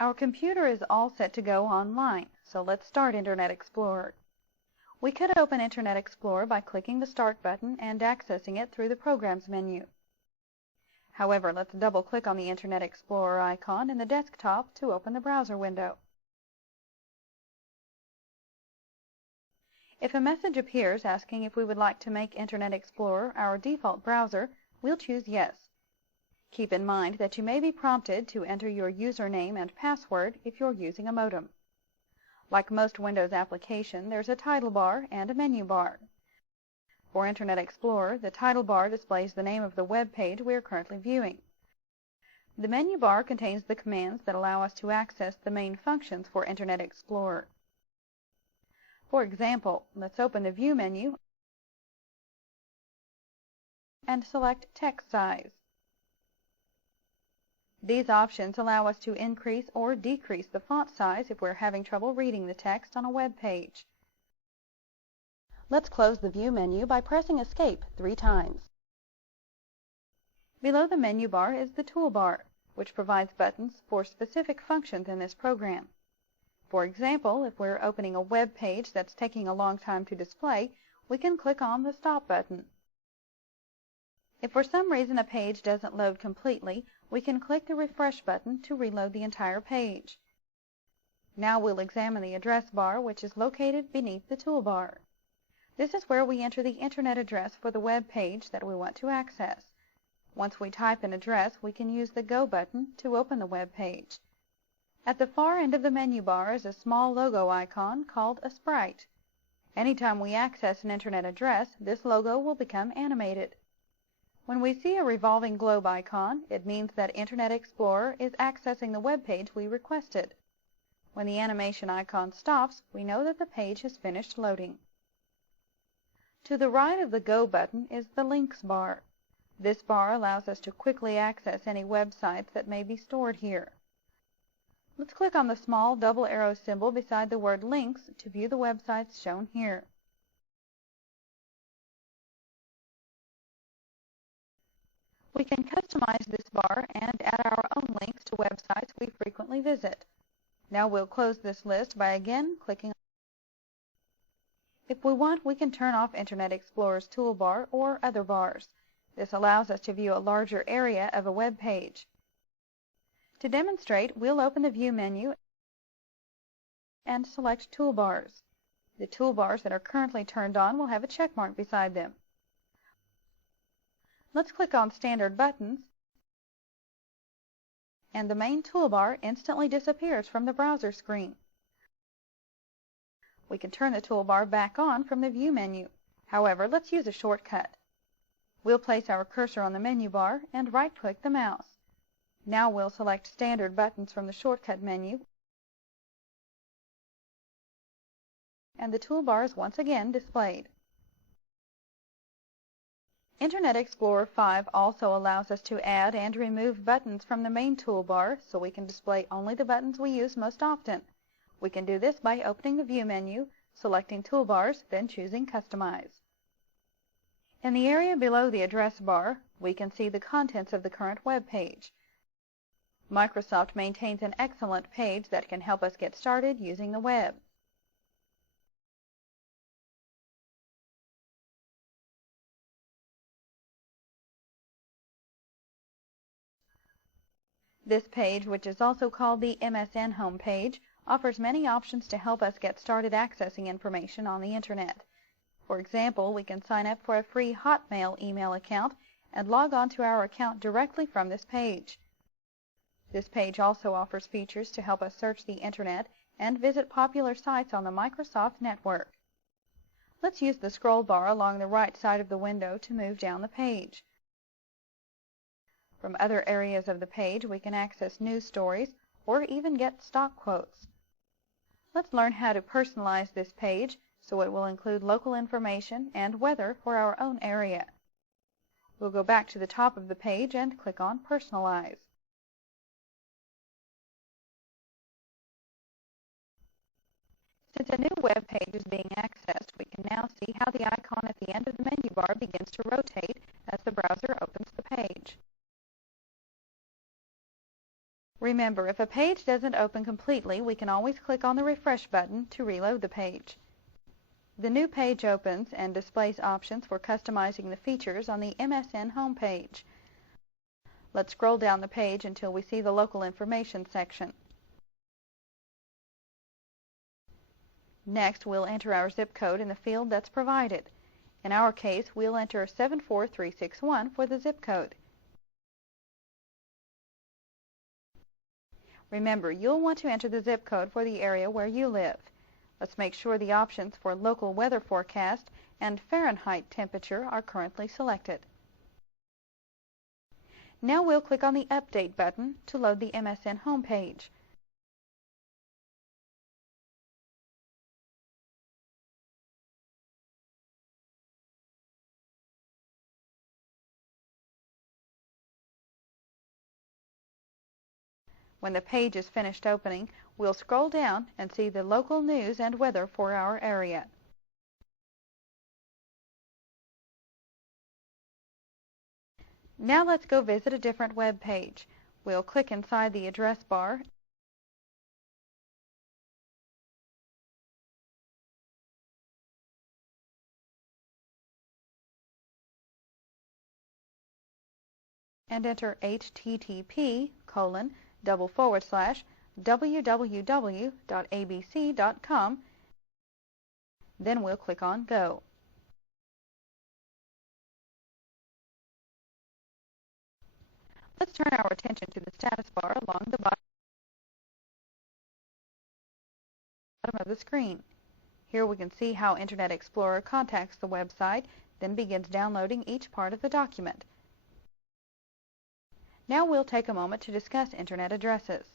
Our computer is all set to go online, so let's start Internet Explorer. We could open Internet Explorer by clicking the Start button and accessing it through the Programs menu. However, let's double-click on the Internet Explorer icon in the desktop to open the browser window. If a message appears asking if we would like to make Internet Explorer our default browser, we'll choose Yes. Keep in mind that you may be prompted to enter your username and password if you're using a modem. Like most Windows applications, there's a title bar and a menu bar. For Internet Explorer, the title bar displays the name of the web page we are currently viewing. The menu bar contains the commands that allow us to access the main functions for Internet Explorer. For example, let's open the View menu and select Text Size. These options allow us to increase or decrease the font size if we're having trouble reading the text on a web page. Let's close the View menu by pressing Escape 3 times. Below the menu bar is the toolbar, which provides buttons for specific functions in this program. For example, if we're opening a web page that's taking a long time to display, we can click on the Stop button. If for some reason a page doesn't load completely, we can click the Refresh button to reload the entire page. Now we'll examine the address bar, which is located beneath the toolbar. This is where we enter the internet address for the web page that we want to access. Once we type an address, we can use the Go button to open the web page. At the far end of the menu bar is a small logo icon called a sprite. Anytime we access an internet address, this logo will become animated. When we see a revolving globe icon, it means that Internet Explorer is accessing the web page we requested. When the animation icon stops, we know that the page has finished loading. To the right of the Go button is the Links bar. This bar allows us to quickly access any websites that may be stored here. Let's click on the small double arrow symbol beside the word Links to view the websites shown here. We can customize this bar and add our own links to websites we frequently visit. Now we'll close this list by again clicking. If we want, we can turn off Internet Explorer's toolbar or other bars. This allows us to view a larger area of a web page. To demonstrate, we'll open the View menu and select Toolbars. The toolbars that are currently turned on will have a check mark beside them. Let's click on Standard Buttons, and the main toolbar instantly disappears from the browser screen. We can turn the toolbar back on from the View menu. However, let's use a shortcut. We'll place our cursor on the menu bar and right-click the mouse. Now we'll select Standard Buttons from the Shortcut menu, and the toolbar is once again displayed. Internet Explorer 5 also allows us to add and remove buttons from the main toolbar, so we can display only the buttons we use most often. We can do this by opening the View menu, selecting Toolbars, then choosing Customize. In the area below the address bar, we can see the contents of the current web page. Microsoft maintains an excellent page that can help us get started using the web. This page, which is also called the MSN home page, offers many options to help us get started accessing information on the Internet. For example, we can sign up for a free Hotmail email account and log on to our account directly from this page. This page also offers features to help us search the Internet and visit popular sites on the Microsoft network. Let's use the scroll bar along the right side of the window to move down the page. From other areas of the page, we can access news stories or even get stock quotes. Let's learn how to personalize this page so it will include local information and weather for our own area. We'll go back to the top of the page and click on Personalize. Since a new web page is being accessed, we can now see how the icon at the end of the menu bar begins to rotate as the browser opens the page. Remember, Remember, if a page doesn't open completely, we can always click on the refresh button to reload the page. The new page opens and displays options for customizing the features on the MSN homepage. Let's scroll down the page until we see the local information section. Next, we'll enter our zip code in the field that's provided. In our case, we'll enter 74361 for the zip code. Remember, you'll want to enter the zip code for the area where you live. Let's make sure the options for local weather forecast and Fahrenheit temperature are currently selected. Now we'll click on the Update button to load the MSN homepage. When the page is finished opening, we'll scroll down and see the local news and weather for our area. Now let's go visit a different web page. We'll click inside the address bar and enter http://www.abc.com. Then we'll click on Go. Let's turn our attention to the status bar along the bottom of the screen. Here we can see how Internet Explorer contacts the website, then begins downloading each part of the document. Now we'll take a moment to discuss Internet addresses.